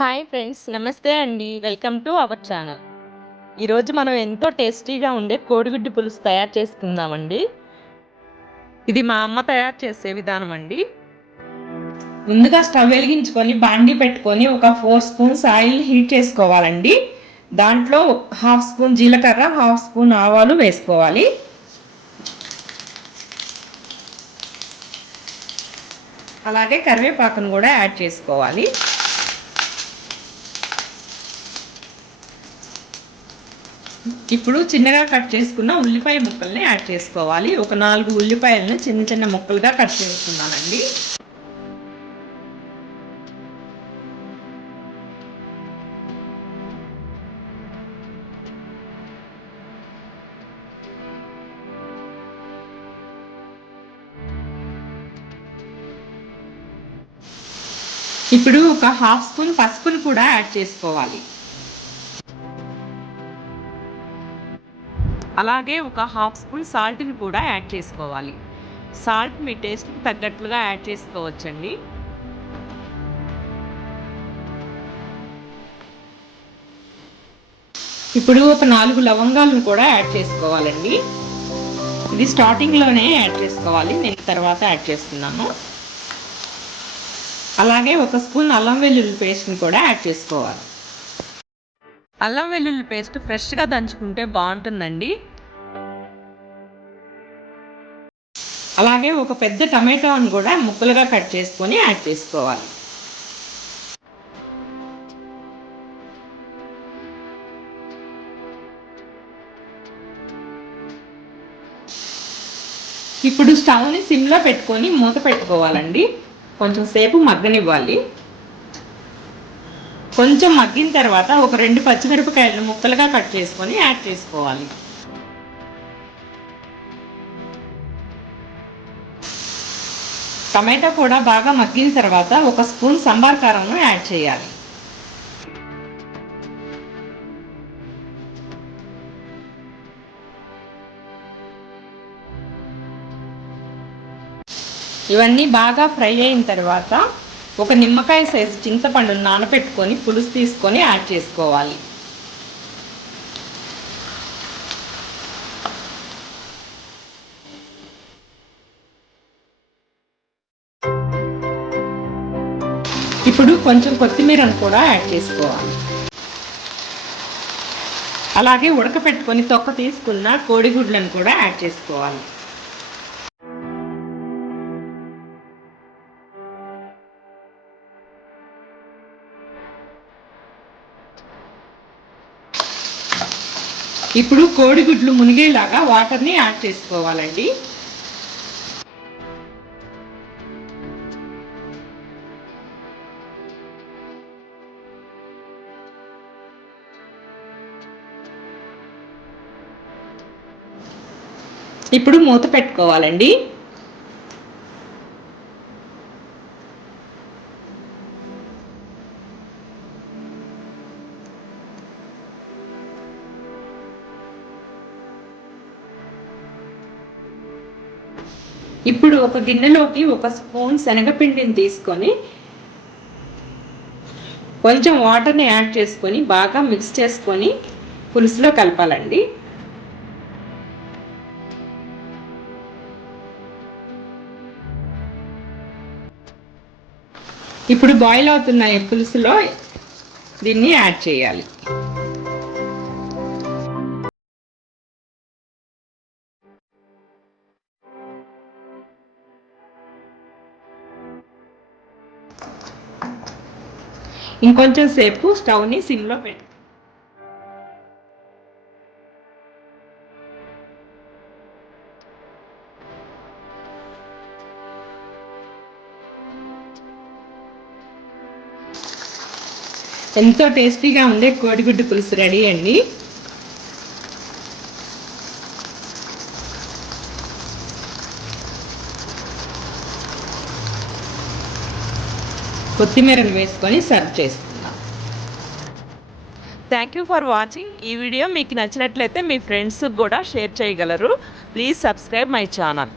Hi friends, నమస్తే అండి. Welcome to our channel. ఈరోజు మనం ఎంతో టేస్టీగా ఉండే కోడిగుడ్డు పులుసు తయారు చేసుకుందామండి. ఇది మా అమ్మ తయారు చేసే విధానం అండి. ముందుగా స్టవ్ వెలిగించుకొని బాండీ పెట్టుకొని ఒక 4 స్పూన్స్ ఆయిల్ హీట్ చేసుకోవాలండి. దాంట్లో 1/2 స్పూన్ జీలకర్ర, 1/2 స్పూన్ ఆవాలు వేసుకోవాలి. అలాగే కరివేపాకును కూడా యాడ్ చేసుకోవాలి. ఇప్పుడు చిన్నగా కట్ చేసుకున్న ఉల్లిపాయ ముక్కల్ని యాడ్ చేసుకోవాలి. ఒక 4 ఉల్లిపాయలను చిన్న చిన్న ముక్కలుగా కట్ చేసుకున్నానండి. ఇప్పుడు ఒక 1/2 స్పూన్ పసుపును కూడా యాడ్ చేసుకోవాలి. అలాగే ఒక 1/2 స్పూన్ సాల్ట్ని కూడా యాడ్ చేసుకోవాలి. సాల్ట్ మీ టేస్ట్కి తగ్గట్లుగా యాడ్ చేసుకోవచ్చండి. ఇప్పుడు ఒక 4 లవంగాలను కూడా యాడ్ చేసుకోవాలండి. ఇది స్టార్టింగ్లోనే యాడ్ చేసుకోవాలి, నేను తర్వాత యాడ్ చేస్తున్నాను. అలాగే ఒక స్పూన్ అల్లం వెల్లుల్లి పేస్ట్ని కూడా యాడ్ చేసుకోవాలి. అల్లం వెల్లుల్లి పేస్ట్ ఫ్రెష్గా దంచుకుంటే బాగుంటుందండి. అలాగే ఒక పెద్ద టమాటోని కూడా ముక్కలుగా కట్ చేసుకొని యాడ్ చేసుకోవాలి. ఇప్పుడు స్టవ్ని సిమ్లో పెట్టుకొని మూత పెట్టుకోవాలండి. కొంచెం సేపు మగ్గనివ్వాలి. కొంచెం మగ్గిన తర్వాత ఒక 2 పచ్చిమిరపకాయలను ముక్కలుగా కట్ చేసుకొని యాడ్ చేసుకోవాలి. టమాటా కూడా బాగా మగ్గిన తర్వాత ఒక స్పూన్ సాంబార్ కారంను యాడ్ చేయాలి. ఇవన్నీ బాగా ఫ్రై అయిన తర్వాత ఒక నిమ్మకాయ సైజు చింతపండును నానబెట్టుకొని పులుసు తీసుకొని యాడ్ చేసుకోవాలి. ఇప్పుడు కొంచెం కొత్తిమీరను కూడా యాడ్ చేసుకోవాలి. అలాగే ఉడకపెట్టుకొని తొక్క తీసుకున్న కోడిగుడ్లను కూడా యాడ్ చేసుకోవాలి. ఇప్పుడు కోడిగుడ్లు మునిగేలాగా వాటర్ని యాడ్ చేసుకోవాలండి. ఇప్పుడు మూత పెట్టుకోవాలండి. ఇప్పుడు ఒక గిన్నెలోకి ఒక స్పూన్ శనగపిండిని తీసుకొని కొంచెం వాటర్ని యాడ్ చేసుకొని బాగా మిక్స్ చేసుకొని పులుసులో కలపాలండి. ఇప్పుడు బాయిల్ అవుతున్న పులుసులో దీన్ని యాడ్ చేయాలి. ఇంకొంచెం సేపు స్టవ్ని సిమ్లో పెట్టి ఎంతో టేస్టీగా ఉండే కోడిగుడ్డు పులుసు రెడీ అండి. కొత్తిమీరను వేసుకొని సర్వ్ చేసుకుందాం. Thank you for watching. ఈ వీడియో మీకు నచ్చినట్లయితే మీ ఫ్రెండ్స్కి కూడా షేర్ చేయగలరు. Please subscribe my channel.